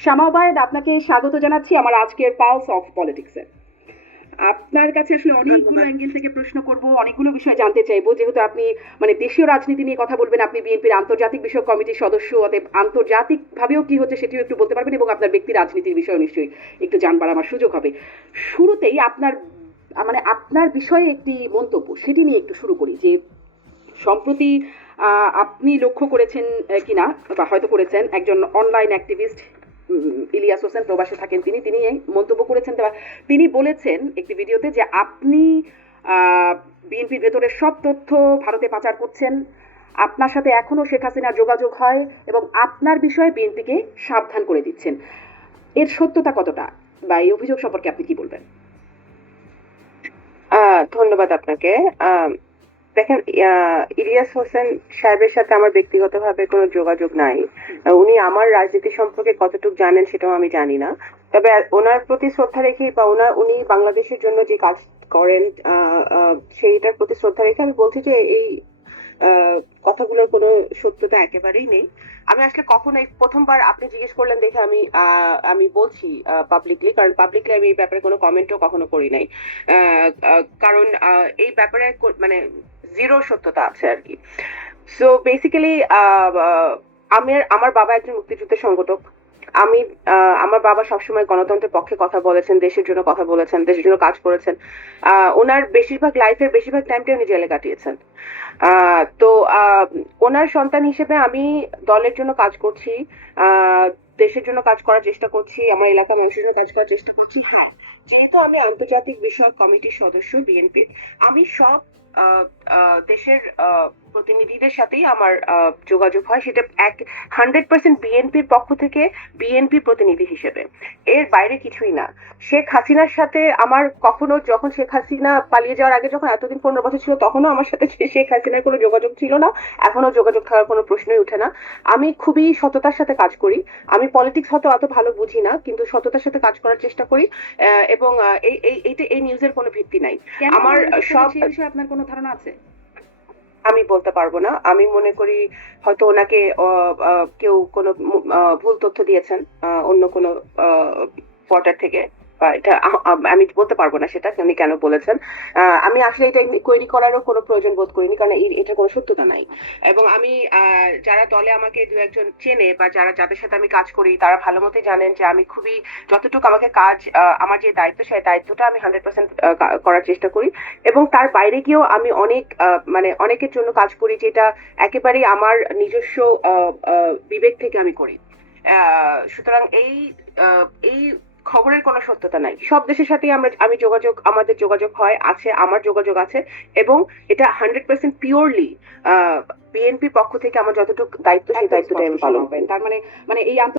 শ্যামা ওবায়দ আপনাকে স্বাগত জানাচ্ছি আমার আজকের পালস অফ পলিটিক্সে আপনার কাছে আসলে অনেকগুলো অ্যাঙ্গেল থেকে প্রশ্ন করব অনেকগুলো বিষয় জানতে চাইব। যেহেতু আপনি মানে দেশীয় রাজনীতি নিয়ে কথা বলবেন আপনি বিএনপির আন্তর্জাতিক বিষয়ক কমিটির সদস্য অতএব আন্তর্জাতিকভাবেও কি হচ্ছে সেটিও একটু বলতে পারবেন এবং আপনার ব্যক্তি রাজনীতির বিষয়ে নিশ্চয়ই একটু জানবার আমার সুযোগ হবে। শুরুতেই আপনার মানে আপনার বিষয়ে একটি মন্তব্য সেটি নিয়ে একটু শুরু করি যে সম্প্রতি আহ, আপনি লক্ষ্য করেছেন কিনা বা হয়তো করেছেন একজন অনলাইন অ্যাক্টিভিস্ট হোসেন প্রবাসে থাকেন। তিনি তিনি মন্তব্য করেছেন। তিনি বলেছেন একটি ভিডিওতে যে আপনি বিএনপির ভেতরের সব তথ্য ভারতে পাচার করছেন। আপনার সাথে এখনও শেখ হাসিনার যোগাযোগ হয় এবং আপনার বিষয়ে বিএনপিকে সাবধান করে দিচ্ছেন। এর সত্যতা কতটা বা এই অভিযোগ সম্পর্কে আপনি কি বলবেন? ধন্যবাদ আপনাকে। দেখেন আহ, ইলিয়াস হোসেন সাহেবের সাথে আমার ব্যক্তিগতভাবে কোনো যোগাযোগ নাই। উনি আমার রাজনীতি সম্পর্কে কতটুকু জানেন সেটাও আমি জানি না। তবে ওনার প্রতি শ্রদ্ধা রেখেই বা ওনার উনি বাংলাদেশের জন্য যে কাজ করেন সেইটার প্রতি শ্রদ্ধা রেখে আমি বলছি যে এই কথাগুলোর কোনো সত্যতা একেবারেই নেই। আমি আসলে কখনো এই প্রথমবার আপনি জিজ্ঞেস করলেন দেখে আমি আহ, আমি বলছি পাবলিকলি কারণ পাবলিকলি আমি এই ব্যাপারে কোনো কমেন্টও কখনো করি নাই। কারণ এই ব্যাপারে মানে জিরো সত্যতা আছে আর কি। সো বেসিক্যালি আমার আমার বাবা একজন মুক্তিযুদ্ধের সংগঠক। আমি আমার বাবা সবসময় গণতন্ত্রের পক্ষে কথা বলেছেন, দেশের জন্য কথা বলেছেন, দেশের জন্য কাজ করেছেন। ওনার বেশিরভাগ লাইফের বেশিরভাগ টাইমটা উনি জেলে কাটিয়েছেন। তো ওনার সন্তান হিসেবে আমি দলের জন্য কাজ করছি দেশের জন্য কাজ করার চেষ্টা করছি, আমার এলাকার মানুষের জন্য কাজ করার চেষ্টা করছি। হ্যাঁ যেহেতু আমি আন্তর্জাতিক বিষয়ক কমিটির সদস্য বিএনপির আমি সব দেশের প্রতিনিধিদের সাথেই আমার যোগাযোগ হয়। সেটা এক হান্ড্রেড পার্সেন্ট বিএনপির পক্ষ থেকে বিএনপি প্রতিনিধি হিসেবে। এর বাইরে কিছুই না। শেখ হাসিনার সাথে আমার কখনো যখন শেখ হাসিনা পালিয়ে যাওয়ার আগে যখন এতদিন পনেরো বছর ছিল তখনও আমার সাথে শেখ হাসিনার কোনো যোগাযোগ ছিল না। এখনও যোগাযোগ থাকার কোনো প্রশ্নই উঠে না। আমি খুবই সততার সাথে কাজ করি। আমি পলিটিক্স হয়তো অত ভালো বুঝি না কিন্তু সততার সাথে কাজ করার চেষ্টা করি। আহ, এবং এই এই এইটা এই নিউজের কোনো ভিত্তি নাই। আমার সব- বিষয়ে আপনার কোনো ধারণা আছে? আমি বলতে পারব না। আমি মনে করি হয়তো ওনাকে কেউ কোনো ভুল তথ্য দিয়েছেন অন্য কোনো পর্টার থেকে। আমি বলতে পারব না সেটা উনি কেন বলেছেন। আমি আসলে এটা কোয়েরি করারও কোনো প্রয়োজন বোধ করিনি, কারণ এটার কোনো সত্যতা নাই। এবং আমি যারা দলে আমাকে দু একজন চেনে বা যারা, যাদের সাথে আমি কাজ করি, তারা ভালো মতোই জানেন যে আমি খুবই, যতটুকু আমাকে কাজ আমার যে দায়িত্ব, সেই দায়িত্বটা আমি হান্ড্রেড পার্সেন্ট করার চেষ্টা করি। এবং তার বাইরে গিয়েও আমি অনেক মানে অনেকের জন্য কাজ করি যেটা একেবারেই আমার নিজস্ব বিবেক থেকে আমি করি। সুতরাং এই এই খবরের কোনো সত্যতা নাই। সব দেশের সাথেই আমরা আমি যোগাযোগ আমাদের যোগাযোগ হয় আছে আমার যোগাযোগ আছে এবং এটা হান্ড্রেড পার্সেন্ট পিওরলি বিএনপির পক্ষ থেকে আমার যতটুকু দায়িত্ব সেই দায়িত্বটা আমি পালন তার মানে মানে এই